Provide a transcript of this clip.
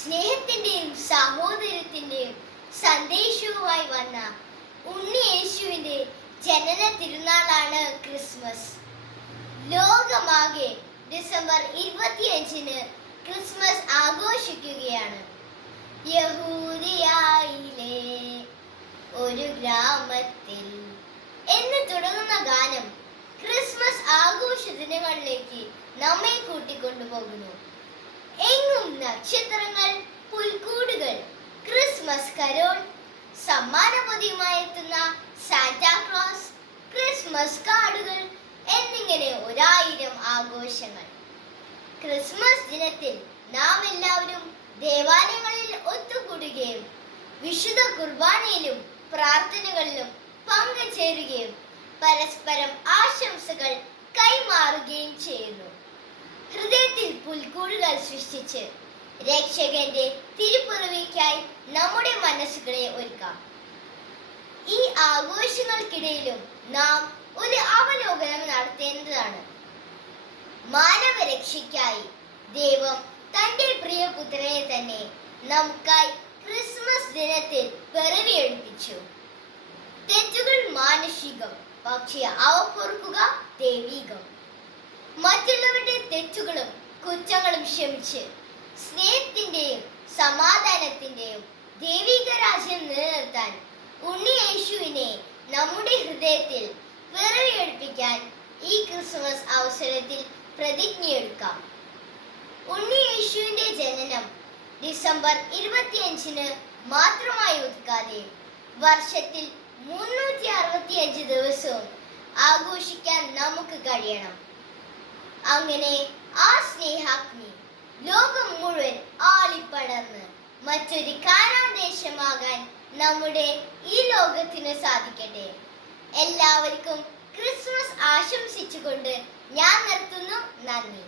സ്നേഹത്തിന്റെയും സഹോദരത്തിന്റെയും സന്ദേശവുമായി വന്ന ഉണ്ണി യേശുവിന്റെ ജനന തിരുനാളാണ് ക്രിസ്മസ്. ലോകമാകെ ഡിസംബർ 25-ന് ക്രിസ്മസ് ആഘോഷിക്കുകയാണ്. യഹൂദിയായിലെ ഒരു ഗ്രാമത്തിൽ എന്ന് തുടങ്ങുന്ന ഗാനം ക്രിസ്മസ് ആഘോഷ ദിനങ്ങളിലേക്ക് നമ്മെ കൂട്ടിക്കൊണ്ടുപോകുന്നു. എങ്ങും നക്ഷത്രങ്ങൾ, പുൽക്കൂടുകൾ, ക്രിസ്മസ് കരോൾ, സമ്മാനപൊതിയുമായി എത്തുന്ന സാന്റാക്ലോസ്, ക്രിസ്മസ് കാർഡുകൾ എന്നിങ്ങനെ 1000 ആഘോഷങ്ങൾ. ക്രിസ്മസ് ദിനത്തിൽ നാം എല്ലാവരും ദേവാലയങ്ങളിൽ ഒത്തുകൂടുകയും വിശുദ്ധ കുർബാനയിലും പ്രാർത്ഥനകളിലും പങ്കുചേരുകയും പരസ്പരം ആശംസകൾ കൈമാറുകയും ചെയ്യുന്നു. ഹൃദയത്തിൽ പുൽക്കൂടുകൾ സൃഷ്ടിച്ച് രക്ഷകന്റെ തിരുപ്പിറവിക്കായി നമ്മുടെ മനസ്സുകളെ ഒരുക്കാം. ഈ ആഘോഷങ്ങൾക്കിടയിലും നാം ഒരു അവലോകനം നടത്തേണ്ടതാണ്. മാനവരക്ഷയ്ക്കായി ദൈവം തന്റെ പ്രിയപുത്രനെ തന്നെ നമുക്കായി ക്രിസ്മസ് ദിനത്തിൽ പിറവിയെടുപ്പിച്ചു. തെറ്റുകൾ മാനുഷികം, പക്ഷേ അവ പൊറുക്കുക ദൈവികം. മറ്റുള്ളവരുടെ തെറ്റുകളും കുറ്റങ്ങളും ക്ഷമിച്ച് സ്നേഹത്തിന്റെയും സമാധാനത്തിന്റെയും ദൈവിക രാജ്യം നിലനിർത്താൻ ഉണ്ണി യേശുവിനെ നമ്മുടെ ഹൃദയത്തിൽ പിറവിയെടുപ്പിക്കാൻ ഈ ക്രിസ്മസ് അവസരത്തിൽ പ്രതിജ്ഞയെടുക്കാം. ഉണ്ണി യേശുവിന്റെ ജനനം ഡിസംബർ 25-ന് മാത്രമായി ഒതുക്കാതെ വർഷത്തിൽ 365 ദിവസവും ആഘോഷിക്കാൻ നമുക്ക് കഴിയണം. അങ്ങനെ ആ സ്നേഹാഗ്നി ലോകം മുഴുവൻ ആളിപ്പടർന്ന് മറ്റൊരു കാനാദേശമാകാൻ നമ്മുടെ ഈ ലോകത്തിന് സാധിക്കട്ടെ. എല്ലാവർക്കും ക്രിസ്മസ് ആശംസിച്ചുകൊണ്ട് ഞാൻ നിർത്തുന്നു. നന്ദി.